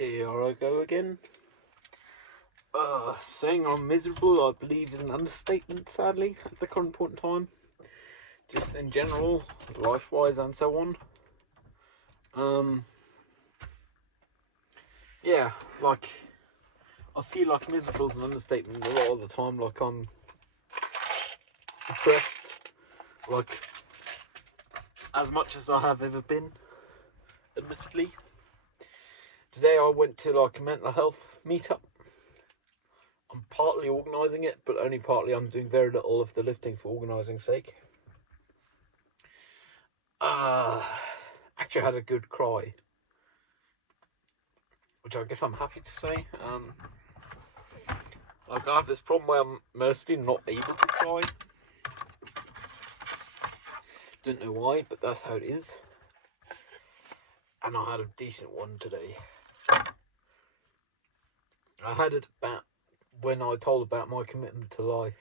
Here I go again. Saying I'm miserable, I believe, is an understatement, sadly, at the current point in time. Just in general, life-wise and so on. Yeah, like, I feel like miserable is an understatement a lot of the time. Like, I'm depressed, like, as much as I have ever been, admittedly. Today I went to, like, a mental health meetup. I'm partly organising it, but only partly. I'm doing very little of the lifting for organising's sake. Actually had a good cry, which I guess I'm happy to say. Like, I have this problem where I'm mostly not able to cry. Don't know why, but that's how it is. And I had a decent one today. I had it about when I told about my commitment to life.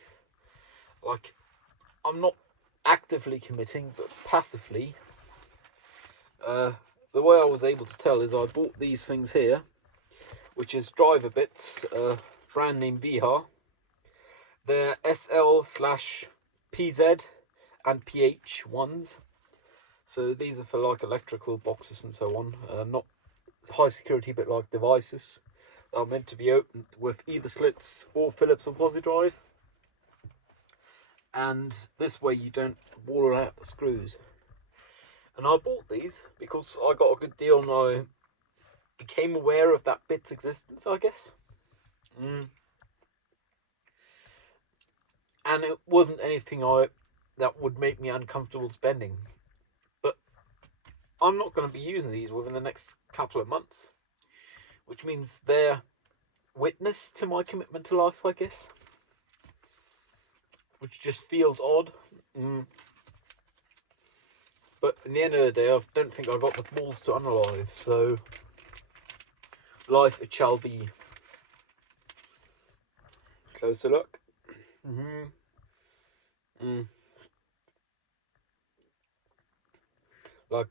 Like, I'm not actively committing, but passively. The way I was able to tell is I bought these things here, which is driver bits, brand name Viha. They're SL/PZ and PH ones. So these are for like electrical boxes and so on. Not high security, but like devices that are meant to be opened with either slits or Phillips or Posi-Drive. And this way you don't wall out the screws. And I bought these because I got a good deal and I became aware of that bit's existence, I guess. And it wasn't anything that would make me uncomfortable spending. But I'm not going to be using these within the next couple of months, which means they're witness to my commitment to life, I guess. Which just feels odd. But in the end of the day, I don't think I got the balls to unalive, so life it shall be. Closer look. Like,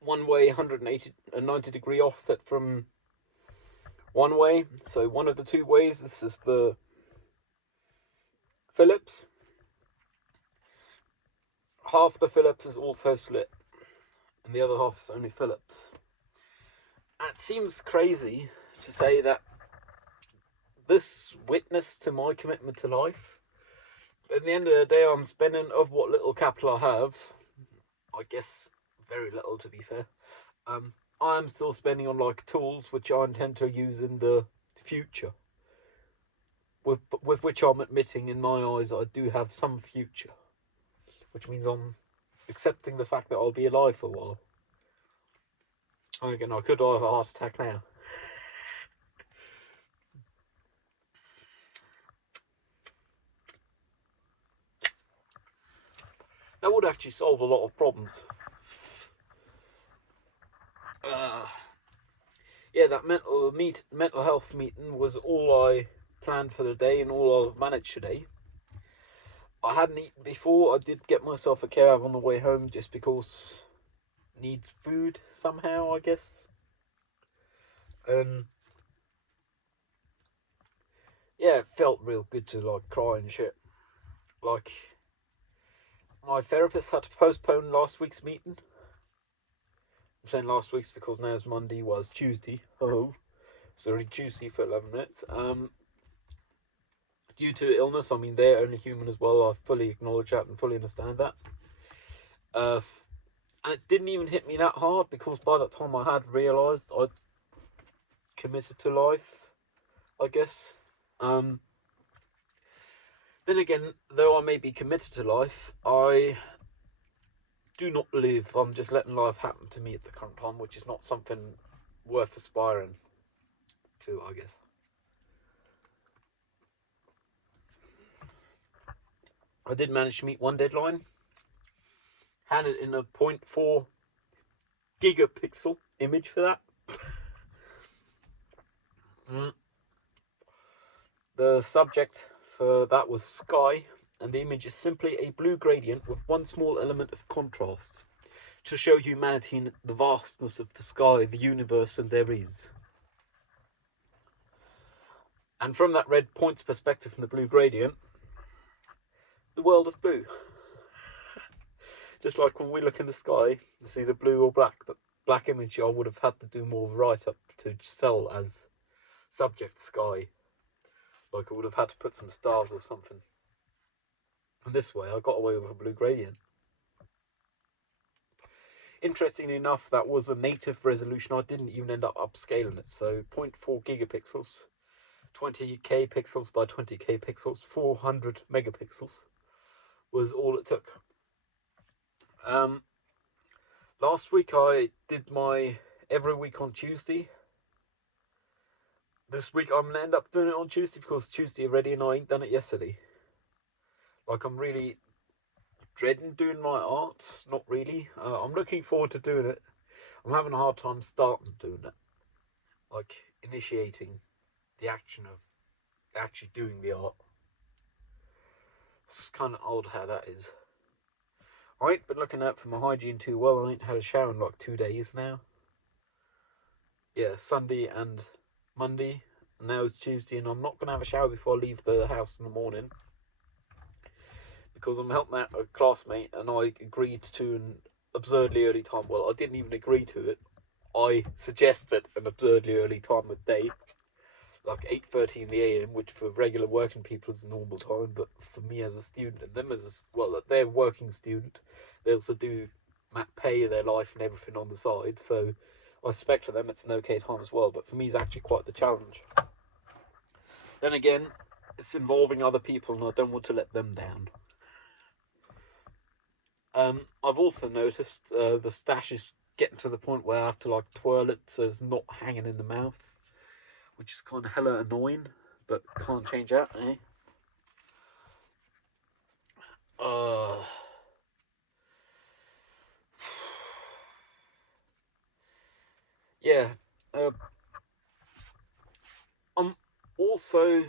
one way 190 degree offset from one way. So one of the two ways, this is the Phillips. Half the Phillips is also slit, and the other half is only Phillips. And it seems crazy to say that this witness to my commitment to life. At the end of the day, I'm spending of what little capital I have. I guess very little, to be fair. I am still spending on like tools which I intend to use in the future. With which I'm admitting, in my eyes, I do have some future. Which means I'm accepting the fact that I'll be alive for a while. Again, I could die of a heart attack now. That would actually solve a lot of problems. Yeah, that mental health meeting was all I planned for the day and all I've managed today. I hadn't eaten before. I did get myself a kebab on the way home just because need food somehow, I guess. Yeah, it felt real good to like cry and shit. Like, my therapist had to postpone last week's meeting. I'm saying last week's because now it's Monday, was Tuesday. Oh, sorry, Tuesday for 11 minutes. Due to illness, I mean, they're only human as well. I fully acknowledge that and fully understand that. And it didn't even hit me that hard because by that time I had realised I'd committed to life, I guess. Then again, though I may be committed to life, I do not live. I'm just letting life happen to me at the current time, which is not something worth aspiring to, I guess. I did manage to meet one deadline. Had it in a 0.4 gigapixel image for that. The subject for that was sky, and the image is simply a blue gradient with one small element of contrast to show humanity in the vastness of the sky, the universe, and there is. And from that red point's perspective from the blue gradient, the world is blue. Just like when we look in the sky to see the blue or black, but black image I would have had to do more write-up to sell as subject sky. Like I would have had to put some stars or something. And this way I got away with a blue gradient. Interestingly enough, that was a native resolution. I didn't even end up upscaling it. So 0.4 gigapixels, 20k pixels by 20k pixels, 400 megapixels was all it took. Last week I did my every week on Tuesday. This week I'm gonna end up doing it on Tuesday because Tuesday already and I ain't done it yesterday. Like I'm really dreading doing my art. Not really. I'm looking forward to doing it. I'm having a hard time starting doing it. Like initiating the action of actually doing the art. It's kind of odd how that is. I ain't been looking out for my hygiene too well. I ain't had a shower in like 2 days now. Yeah, Sunday and Monday. Now it's Tuesday and I'm not going to have a shower before I leave the house in the morning. Because I'm helping out a classmate and I agreed to an absurdly early time. Well, I didn't even agree to it. I suggested an absurdly early time of day. Like 8:30 in the AM, which for regular working people is a normal time, but for me as a student and them as they're working student, they also do pay their life and everything on the side, so I suspect for them it's an okay time as well, but for me it's actually quite the challenge. Then again, it's involving other people and I don't want to let them down. I've also noticed the stash is getting to the point where I have to like twirl it so it's not hanging in the mouth, which is kind of hella annoying, but can't change that, eh? Yeah. I'm also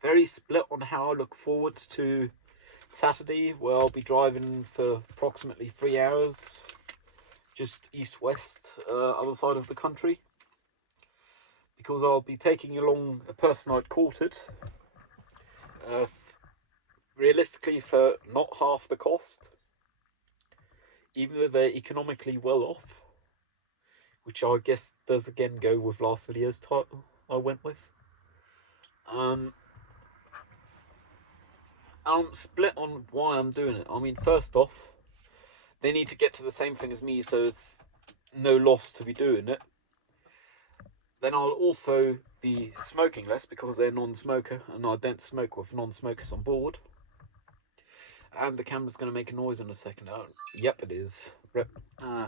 very split on how I look forward to Saturday, where I'll be driving for approximately 3 hours, just east-west, other side of the country, because I'll be taking along a person I'd courted, uh, realistically for not half the cost, even though they're economically well off, which I guess does again go with last video's title I went with. I'm split on why I'm doing it. I mean, first off, they need to get to the same thing as me, so it's no loss to be doing it. Then I'll also be smoking less because they're non-smoker and I don't smoke with non-smokers on board. And the camera's going to make a noise in a second. Oh, yep, it is.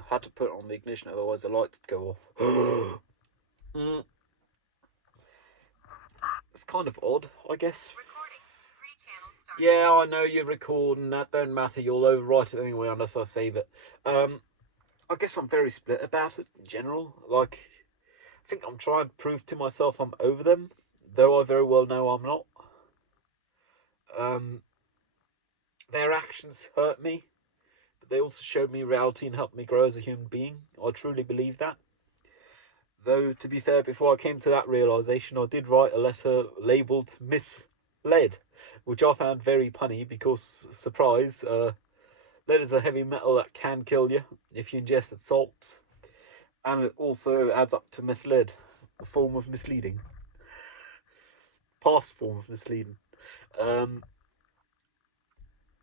Had to put it on the ignition, otherwise the lights would go off. It's kind of odd, I guess. Yeah, I know you're recording. That don't matter. You'll overwrite it anyway unless I save it. I guess I'm very split about it in general. Like, I think I'm trying to prove to myself I'm over them, though I very well know I'm not. Their actions hurt me, but they also showed me reality and helped me grow as a human being. I truly believe that. Though, to be fair, before I came to that realisation, I did write a letter labelled Misled, which I found very punny because, surprise, lead is a heavy metal that can kill you if you ingest its salts. And it also adds up to misled, a form of misleading. Past form of misleading.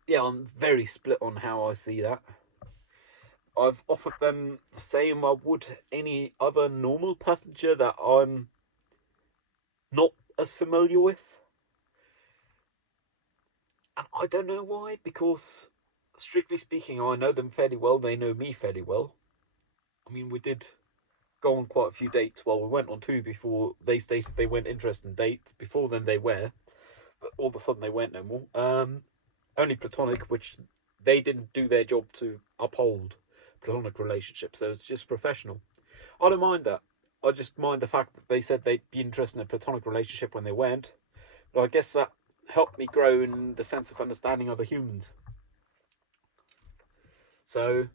Yeah, I'm very split on how I see that. I've offered them the same I would any other normal passenger that I'm not as familiar with. And I don't know why, because strictly speaking, I know them fairly well, they know me fairly well. I mean, we did go on quite a few dates. Well, we went on 2 before they stated they weren't interested in dates. Before then they were, but all of a sudden they weren't no more. Only platonic, which they didn't do their job to uphold platonic relationships, so it's just professional. I don't mind that. I just mind the fact that they said they'd be interested in a platonic relationship when they weren't. But I guess that helped me grow in the sense of understanding other humans. So,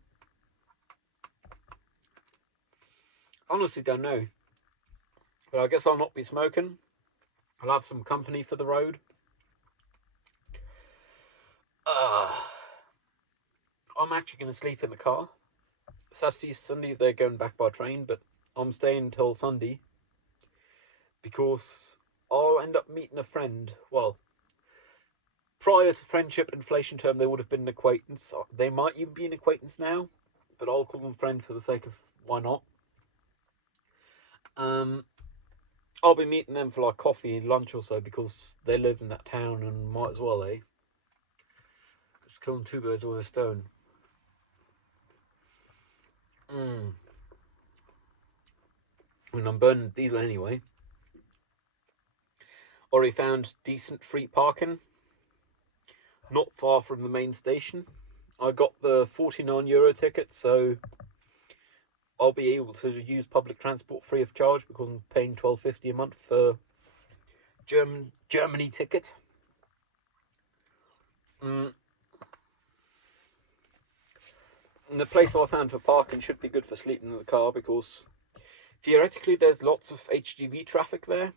honestly don't know. But I guess I'll not be smoking. I'll have some company for the road. I'm actually going to sleep in the car. Saturday, Sunday, they're going back by train, but I'm staying until Sunday because I'll end up meeting a friend. Well, prior to friendship inflation term, they would have been an acquaintance. They might even be an acquaintance now, but I'll call them friend for the sake of why not. I'll be meeting them for like coffee and lunch or so because they live in that town and might as well, eh? Just killing two birds with a stone. I mean, I'm burning diesel anyway. Already found decent free parking, not far from the main station. I got the €49 ticket, so I'll be able to use public transport free of charge because I'm paying $12.50 a month for Germany ticket. And the place I found for parking should be good for sleeping in the car because theoretically there's lots of HGV traffic there.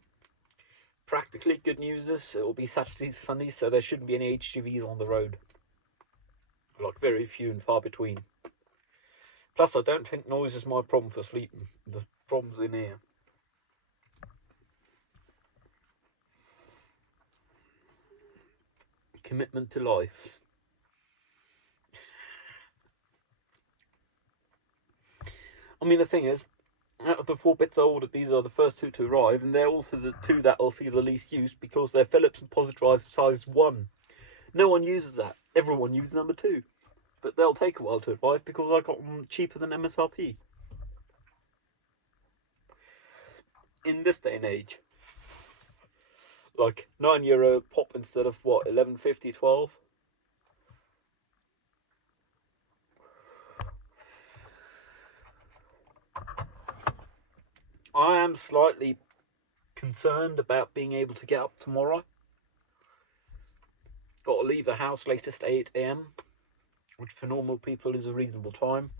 Practically, good news is it will be Saturday, Sunday, so there shouldn't be any HGVs on the road. Like, very few and far between. Plus, I don't think noise is my problem for sleeping. The problem's in here. Commitment to life. I mean, the thing is, out of the 4 bits I ordered, these are the first 2 to arrive, and they're also the 2 that I'll see the least use because they're Philips and Positron size 1. No one uses that. Everyone uses number 2. But they'll take a while to arrive because I got them cheaper than MSRP. In this day and age. Like, €9 pop instead of what, 11.50, 12? I am slightly concerned about being able to get up tomorrow. Got to leave the house latest 8 a.m, which for normal people is a reasonable time.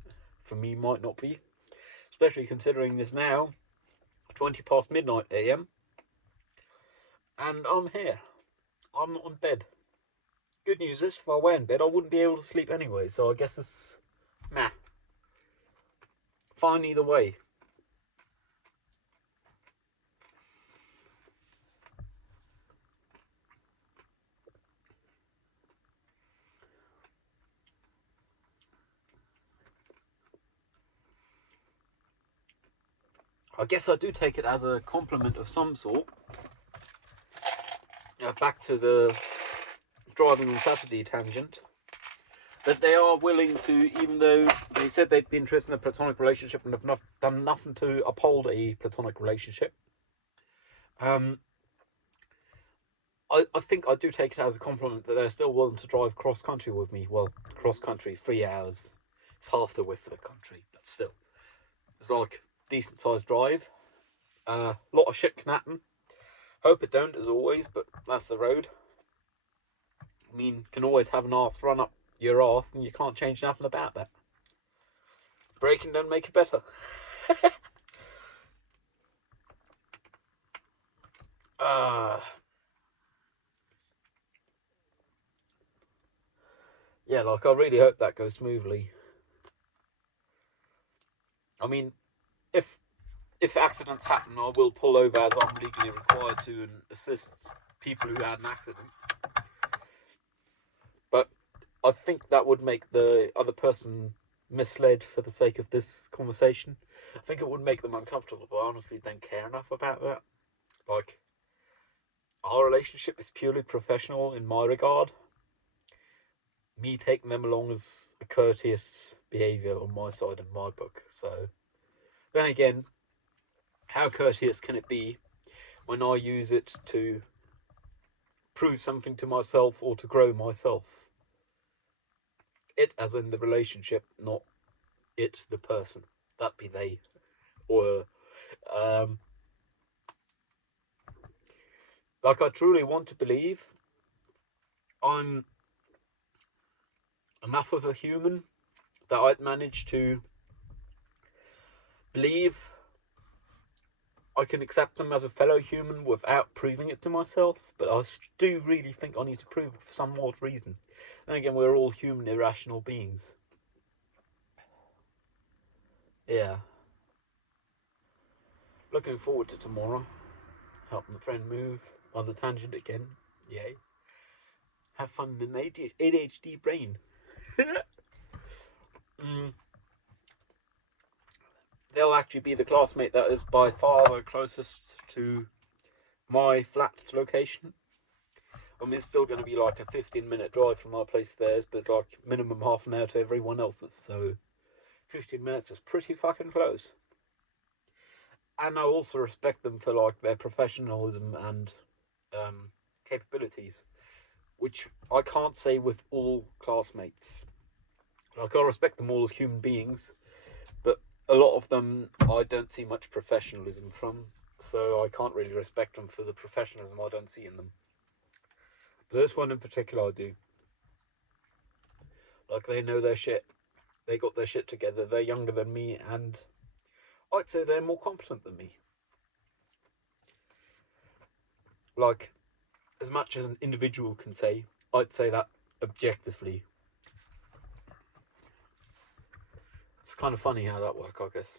For me, might not be. Especially considering there's now 20 past midnight a.m. and I'm here. I'm not in bed. Good news is, if I were in bed, I wouldn't be able to sleep anyway, so I guess it's meh. Fine either way. I guess I do take it as a compliment of some sort. Back to the driving on Saturday tangent. That they are willing to, even though they said they'd be interested in a platonic relationship and have done nothing to uphold a platonic relationship. I think I do take it as a compliment that they're still willing to drive cross country with me. Well, cross country, 3 hours. It's half the width of the country, but still. It's like decent sized drive. A lot of shit can happen. Hope it don't, as always, but that's the road. I mean, can always have an arse run up your arse, and you can't change nothing about that. Braking don't make it better. Yeah, like, I really hope that goes smoothly. I mean, if accidents happen, I will pull over as I'm legally required to and assist people who had an accident. But I think that would make the other person misled for the sake of this conversation. I think it would make them uncomfortable, but I honestly don't care enough about that. Like, our relationship is purely professional in my regard. Me taking them along as a courteous behaviour on my side in my book. So, then again, how courteous can it be when I use it to prove something to myself or to grow myself? It as in the relationship, not it the person. That be they. Or, like, I truly want to believe I'm enough of a human that I'd manage to believe I can accept them as a fellow human without proving it to myself, but I do really think I need to prove it for some odd reason. Then again, we're all human, irrational beings. Yeah. Looking forward to tomorrow. Helping a friend move on the tangent again. Yay. Have fun in an ADHD brain. They'll actually be the classmate that is by far the closest to my flat location. I mean, it's still going to be like a 15-minute drive from my place to theirs, but it's like minimum half an hour to everyone else's, so 15 minutes is pretty fucking close. And I also respect them for like their professionalism and capabilities, which I can't say with all classmates. Like, I respect them all as human beings, but a lot of them I don't see much professionalism from, so I can't really respect them for the professionalism I don't see in them. But this one in particular I do. Like, they know their shit. They got their shit together. They're younger than me, and I'd say they're more competent than me. Like, as much as an individual can say, I'd say that objectively. It's kind of funny how that works, I guess.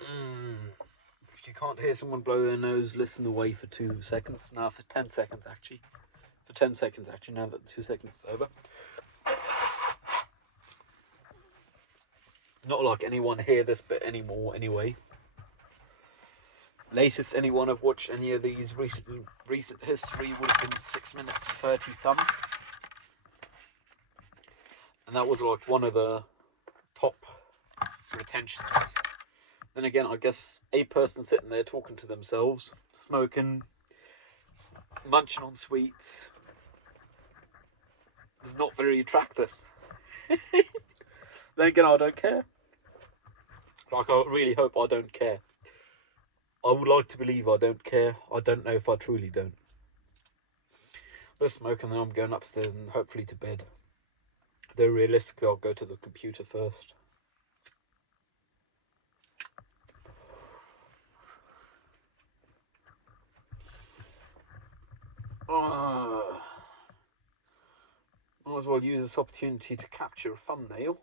If you can't hear someone blow their nose, listen away for 2 seconds. Now for 10 seconds, actually. For 10 seconds, actually, now that 2 seconds is over. Not like anyone hear this bit anymore, anyway. Latest anyone have watched any of these recent history would have been 6 minutes 30 some. And that was like one of the top retentions. Then again, I guess a person sitting there talking to themselves, smoking, munching on sweets, is not very attractive. Then again, I don't care. Like, I really hope I don't care. I would like to believe I don't care. I don't know if I truly don't. Let's smoke and then I'm going upstairs and hopefully to bed. Though realistically, I'll go to the computer first. Might as well use this opportunity to capture a thumbnail.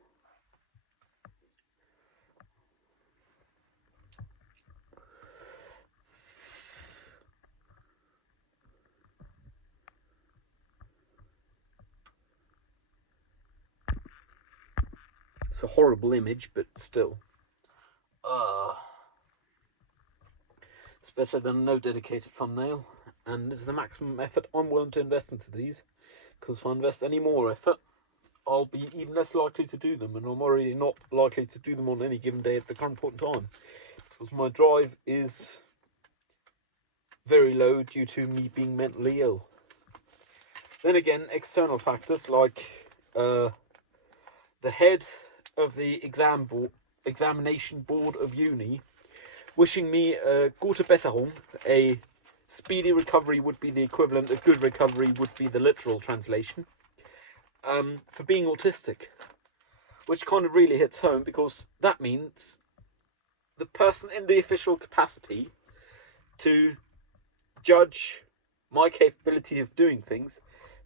It's a horrible image, but still. It's better than no dedicated thumbnail. And this is the maximum effort I'm willing to invest into these. Because if I invest any more effort, I'll be even less likely to do them. And I'm already not likely to do them on any given day at the current point in time. Because my drive is very low due to me being mentally ill. Then again, external factors like the head of the examination board of uni wishing me a gute Besserung, a speedy recovery would be the equivalent, a good recovery would be the literal translation, for being autistic. Which kind of really hits home, because that means the person in the official capacity to judge my capability of doing things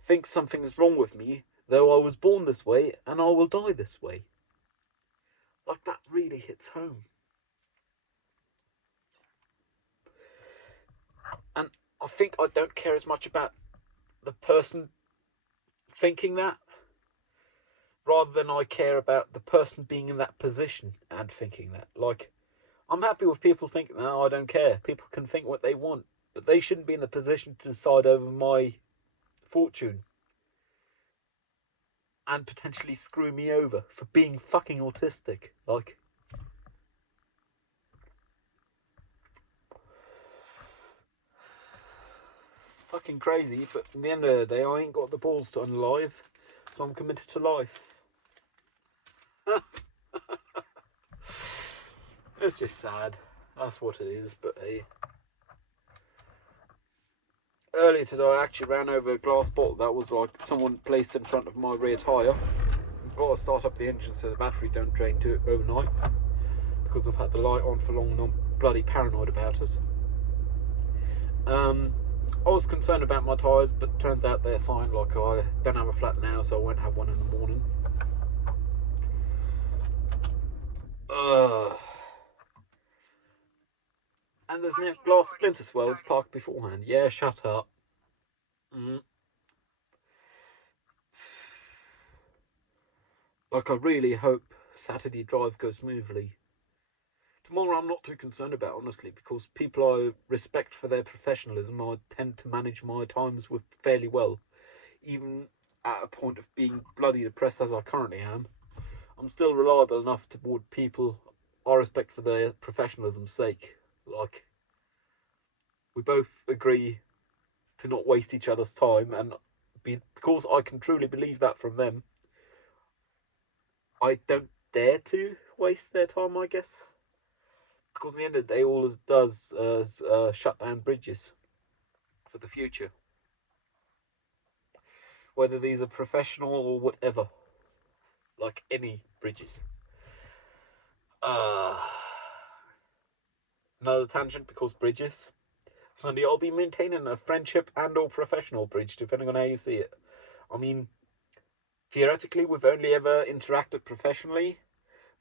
thinks something is wrong with me, though I was born this way and I will die this way. Like, that really hits home. And I think I don't care as much about the person thinking that, rather than I care about the person being in that position and thinking that. Like, I'm happy with people thinking that. I don't care. People can think what they want, but they shouldn't be in the position to decide over my fortune and potentially screw me over for being fucking autistic. Like, it's fucking crazy, but at the end of the day, I ain't got the balls to unalive, so I'm committed to life. It's just sad. That's what it is, but hey. Earlier today, I actually ran over a glass bottle that was like someone placed in front of my rear tyre. I've got to start up the engine so the battery don't drain to it overnight. because I've had the light on for long and I'm bloody paranoid about it. I was concerned about my tyres, but turns out they're fine. Like, I don't have a flat now, so I won't have one in the morning. And there's now glass splinter swells parked beforehand. Yeah, shut up. Like, I really hope Saturday drive goes smoothly. Tomorrow I'm not too concerned about, honestly, because people I respect for their professionalism, I tend to manage my times with fairly well. Even at a point of being bloody depressed as I currently am, I'm still reliable enough toward people I respect for their professionalism's sake. Like, we both agree to not waste each other's time, and because I can truly believe that from them, I don't dare to waste their time, I guess. Because at the end of the day, all it does is shut down bridges for the future. Whether these are professional or whatever. Like any bridges. Another tangent, because bridges. Sunday I'll be maintaining a friendship and or professional bridge, depending on how you see it. I mean, theoretically, we've only ever interacted professionally,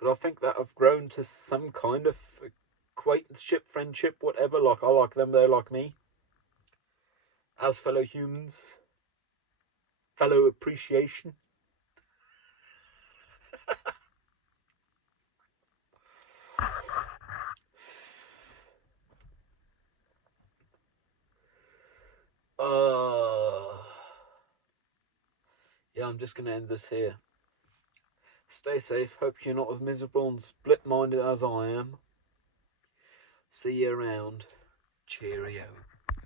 but I think that I've grown to some kind of acquaintanceship, friendship, whatever. Like, I like them, they like me. As fellow humans. Fellow appreciation. Yeah, I'm just gonna end this here. Stay safe. Hope you're not as miserable and split-minded as I am. See you around. Cheerio.